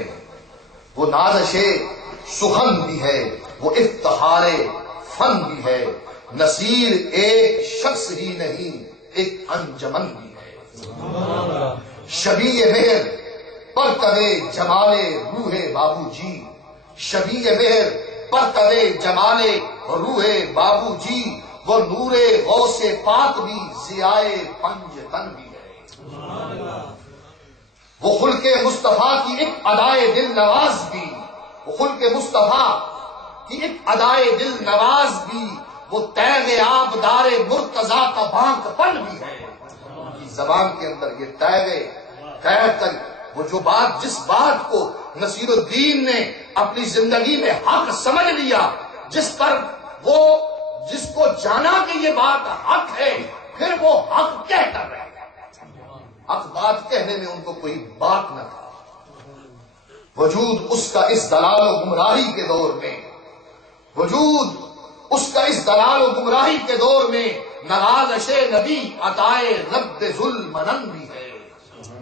ہے، وہ نازش سخن بھی ہے، وہ افتخار فن بھی ہے، نصیر ایک شخص ہی نہیں ایک انجمن بھی ہے۔ شبیہ مہر پرتوے جمال روح بابو جی، شبیہ مہر پرتوے جمال روح بابو جی، وہ نور غوث پاک بھی ضیائے پنج تن بھی ہے۔ وہ خلق مصطفیٰ کی ایک ادائے دل نواز بھی، وہ خلق مصطفیٰ کی ایک ادائے دل نواز بھی، وہ تیغ آبدار مرتضیٰ کا بانک پن بھی ہے۔ زبان کے اندر یہ تیغ کہہ کر وہ جو بات، جس بات کو نصیر الدین نے اپنی زندگی میں حق سمجھ لیا، جس پر وہ جس کو جانا کہ یہ بات حق ہے، پھر وہ حق کہہ کر رہے، حق بات کہنے میں ان کو کوئی بات نہ تھا۔ وجود اس کا اس دلال و گمراہی کے دور میں، وجود اس کا اس دلال و گمراہی کے دور میں نوازش نبی عطائے رب ذوالمنن بھی ہے۔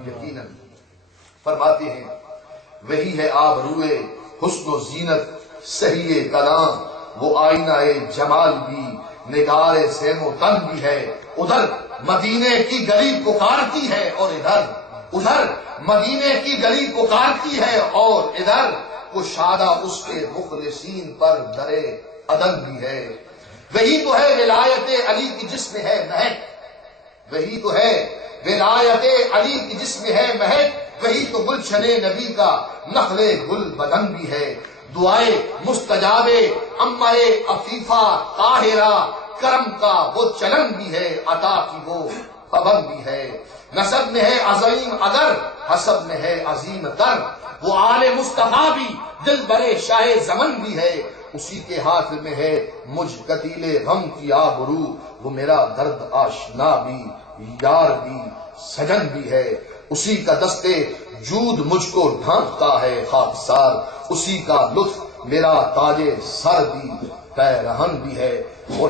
یقیناً فرماتے ہیں وہی ہے آبروئے حسن و زینت صحیح کلام، وہ آئینہ جمال بھی نگار سیم و تن بھی ہے۔ ادھر مدینے کی گلی پکارتی ہے اور ادھر مدینے کی گلی پکارتی ہے اور ادھر کشادہ اس کے مخلصین پر درے عدن بھی ہے۔ وہی تو ہے ولایت علی کی جس میں ہے مہک، وہی تو ہے ولایت علی کی جس میں ہے مہک، وہی تو گلشن نبی کا نخل گل بدن بھی ہے۔ دعائے مستجاب امہ عفیفہ طاہرہ، کرم کا وہ چلن بھی ہے، عطا کی وہ پابند بھی ہے۔ نسب میں ہے عظیم اگر، حسب میں ہے عظیم تر، وہ آل مصطفیٰ بھی دل برے شاہ زمن بھی ہے۔ اسی کے ہاتھ میں ہے مجھ قتیل غم کی آبرو، وہ میرا درد آشنا بھی یار بھی سجن بھی ہے۔ اسی کا دستے جود مجھ کو ڈھانپتا ہے خاکسار، اسی کا لطف میرا تاج سر بھی پیرہن بھی ہے۔ اور